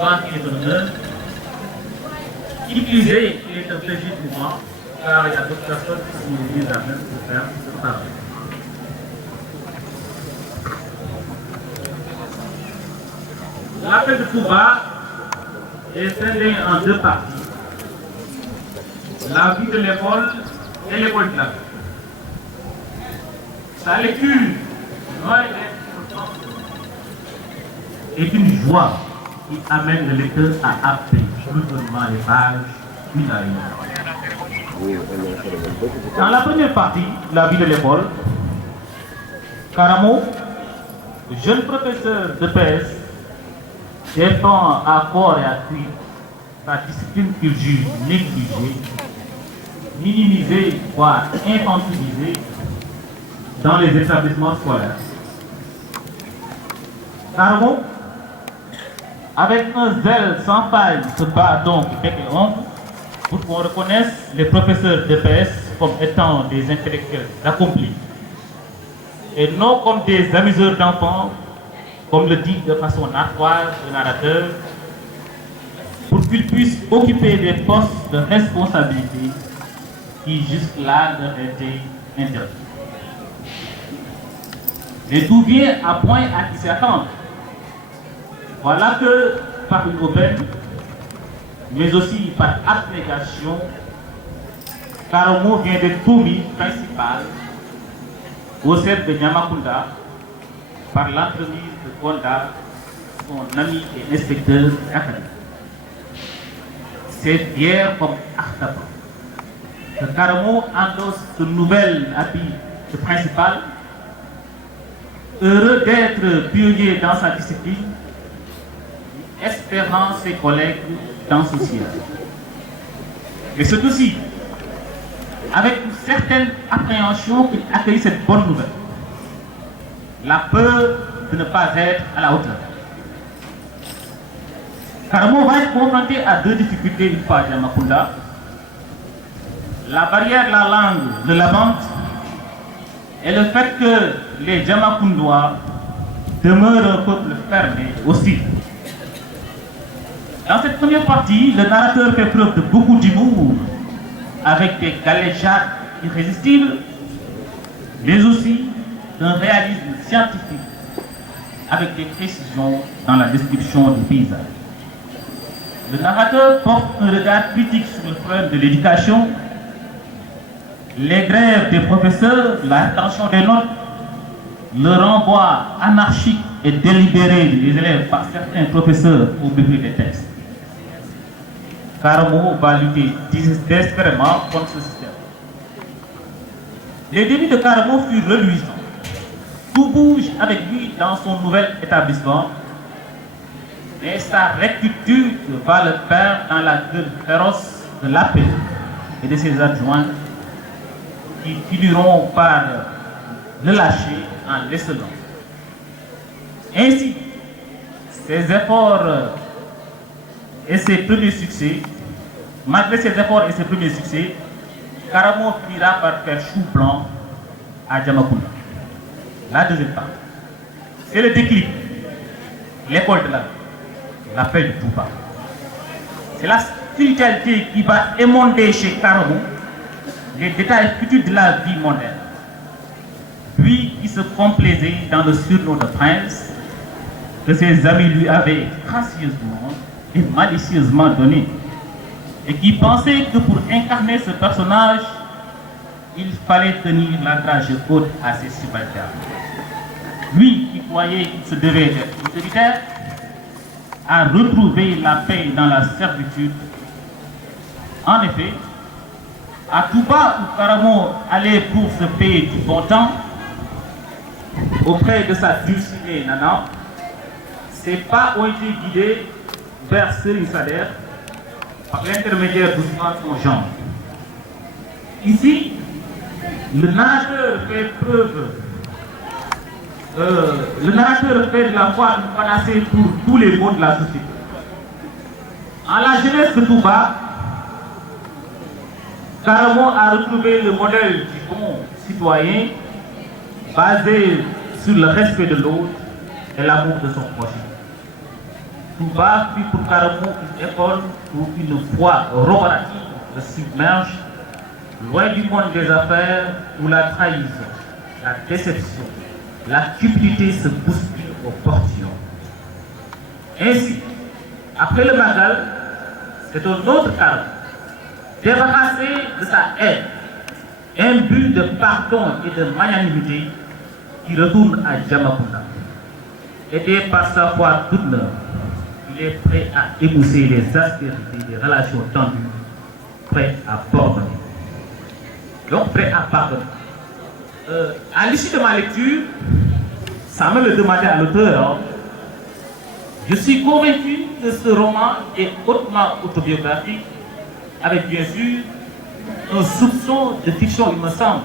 soit qu'il est honneur, utiliser, il est un plaisir pour moi, car il y a d'autres personnes qui sont mises à même de faire ce travail. L'appel de Touba est scindé en deux parties. La vie de l'école et l'école de la vie. Sa lecture est une joie qui amène le lecteur à appeler scrupuleusement les pages une à une. Dans la première partie, la vie de l'école, Karamo, jeune professeur de PS, défend à corps et à cri sa discipline qu'il juge négligée, minimisée, voire infantilisée dans les établissements scolaires. Karamo, avec un zèle sans faille, se bat donc avec et honte pour qu'on reconnaisse les professeurs d'EPS comme étant des intellectuels accomplis et non comme des amuseurs d'enfants, comme le dit de façon narquoise le narrateur, pour qu'ils puissent occuper des postes de responsabilité qui jusque-là leur étaient interdits. Et tout vient à point à qui s'y attendre. Voilà que par une aubaine, mais aussi par abnégation, Karamo vient d'être commis principal au sein de Nyamakunda par l'entremise de Gonda, son ami et inspecteur académique. C'est fier comme Artapa que Karamo endosse ce nouvel habit de principal, heureux d'être pionnier dans sa discipline, espérant ses collègues dans ce ciel. Et c'est aussi avec une certaine appréhension qu'il accueille cette bonne nouvelle. La peur de ne pas être à la hauteur. Karamo va être confronté à deux difficultés une fois à Nyamakunda. La barrière de la langue de la vente et le fait que les Djamakundois demeurent un peuple fermé aussi. Dans cette première partie, le narrateur fait preuve de beaucoup d'humour, avec des galéjades irrésistibles, mais aussi d'un réalisme scientifique, avec des précisions dans la description du paysage. Le narrateur porte un regard critique sur le problème de l'éducation, les grèves des professeurs, la rétention des notes, le renvoi anarchique et délibéré des élèves par certains professeurs au mépris des textes. Karamo va lutter désespérément contre ce système. Les débuts de Karamo furent reluisants. Tout bouge avec lui dans son nouvel établissement, mais sa rectitude va le faire dans la gueule féroce de l'APE et de ses adjoints qui finiront par le lâcher en l'esselant. Ainsi, ses efforts et ses premiers succès, malgré ses efforts et ses premiers succès, Karamo finira par faire chou blanc à Djamakunda. La deuxième partie, c'est le déclic, l'école de la paix du Touba. C'est la spiritualité qui va émonder chez Karamo les détails futurs de la vie mondaine. Lui qui se complaisait dans le surnom de prince que ses amis lui avaient gracieusement et malicieusement donné, et qui pensait que pour incarner ce personnage, il fallait tenir la drage haute à ses subalternes. Lui qui croyait qu'il se devait d'être autoritaire, a retrouvé la paix dans la servitude. En effet, à Touba où Karamo allait pour se payer du bon temps, auprès de sa dulcinée Nana, ses pas ont été guidés vers Serigne Sader par l'intermédiaire d'Ousmane son genre. Ici, le narrateur fait de la foi une panacée pour tous les maux de la société. En la jeunesse de Touba, Karamo a retrouvé le modèle du bon citoyen basé sur le respect de l'autre et l'amour de son prochain. Touba fut pour Karamou une école où une foi roborative le submerge, loin du monde des affaires où la trahison, la déception, la cupidité se bousculent au portillon. Ainsi, après le Magal, c'est un autre Karamou, débarrassé de sa haine, imbu de pardon et de magnanimité, qui retourne à Djamakunda. Aidé par sa foi toute neuve, il est prêt à émousser les aspérités des relations tendues, prêt à pardonner. Donc prêt à pardonner. À l'issue de ma lecture, ça me le demandait à l'auteur, je suis convaincu que ce roman est hautement autobiographique, avec bien sûr un soupçon de fiction, il me semble.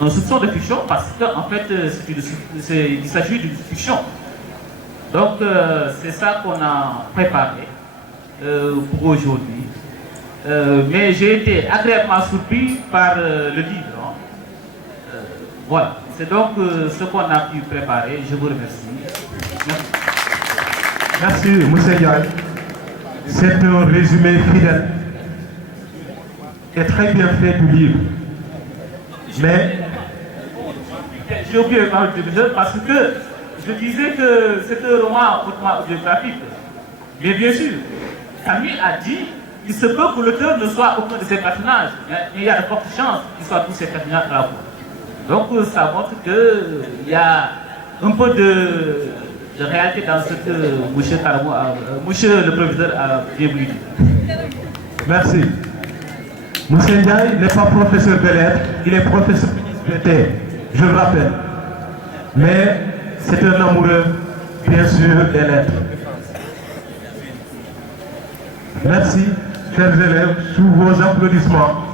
Un soupçon de fiction parce qu'en fait, il s'agit d'une fiction. Donc, c'est ça qu'on a préparé pour aujourd'hui. Mais j'ai été agréablement surpris par le livre. Hein. Voilà, c'est donc ce qu'on a pu préparer. Je vous remercie. Merci, M. Ndiaye. C'est un résumé fidèle et très bien fait du livre. Mais j'ai oublié de parler de parce que je disais que c'est un roman hautement biographique. Mais bien sûr, Camille a dit qu'il se peut que l'auteur ne soit aucun de ses personnages. Mais il y a de fortes chances qu'il soit tous ces personnages à la fois. Donc ça montre qu'il y a un peu de réalité dans ce que M. Karamou, monsieur le proviseur a bien voulu dire. Merci. M. Ndiaye n'est pas professeur de lettres, il est professeur d'université, je le rappelle. Mais c'est un amoureux, bien sûr, des lettres. Merci, chers élèves, sous vos applaudissements.